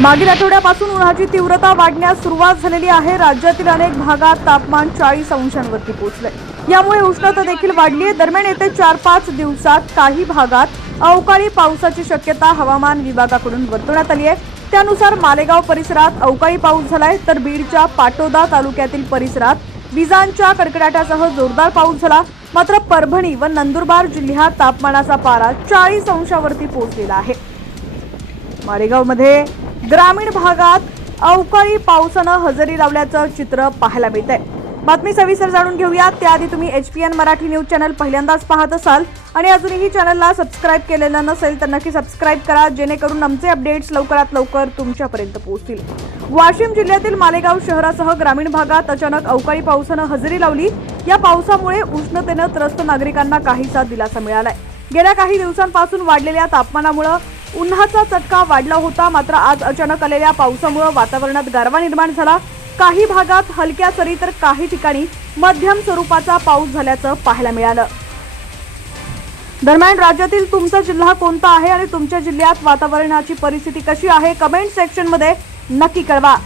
मागील आठवड्यापासून उन्हाची तीव्रता वाढण्यास सुरुवात झालेली आहे. राज्यातील अनेक भागात तापमान चाळीस अंशांवरती पोहोचले यामुळे उष्णता देखील वाढली आहे. दरम्यान येत्या चार पाच दिवसात काही भागात अवकाळी पावसाची शक्यता हवामान विभागाकडून वर्तवण्यात आली आहे. त्यानुसार मालेगाव परिसरात अवकाळी पाऊस झालाय. तर बीडच्या पाटोदा तालुक्यातील परिसरात विजांच्या कडकडाटासह जोरदार पाऊस झाला. मात्र परभणी व नंदुरबार जिल्ह्यात तापमानाचा पारा चाळीस अंशावरती पोहोचलेला आहे. मारेगावमध्ये ग्रामीण भागात अवकाळी पावसानं हजेरी लावल्याचं चित्र पाहायला मिळत आहे बातमी सविस्तर जाणून घेऊयात. त्याआधी तुम्ही H P N Marathi news channel पहिल्यांदाच पाहत असाल आणि अजूनही चॅनलला सबस्क्राईब केलेलं नसेल तर नक्की सबस्क्राईब करा जेणेकरून आमचे अपडेट्स लवकरात लवकर तुमच्यापर्यंत पोहोचतील. वाशिम जिल्ह्यातील मालेगाव शहरासह ग्रामीण भागात अचानक अवकाळी पावसानं हजेरी लावली. या पावसामुळे उष्णतेनं त्रस्त नागरिकांना काहीसा दिलासा मिळालाय. गेल्या काही दिवसांपासून वाढलेल्या तापमानामुळे उन्हाचा चटका वाढला होता मात्र आज अचानक आलेल्या पावसामुळे वातावरणात गारवा निर्माण झाला. काही भागात हलक्या सरी तर काही ठिकाणी मध्यम स्वरूपाचा पाऊस झाल्याचं पाहायला मिळालं. दरम्यान राज्यातील तुमचा जिल्हा कोणता आहे आणि तुमच्या जिल्ह्यात वातावरणाची परिस्थिती कशी आहे? कमेंट सेक्शनमध्ये नक्की कळवा.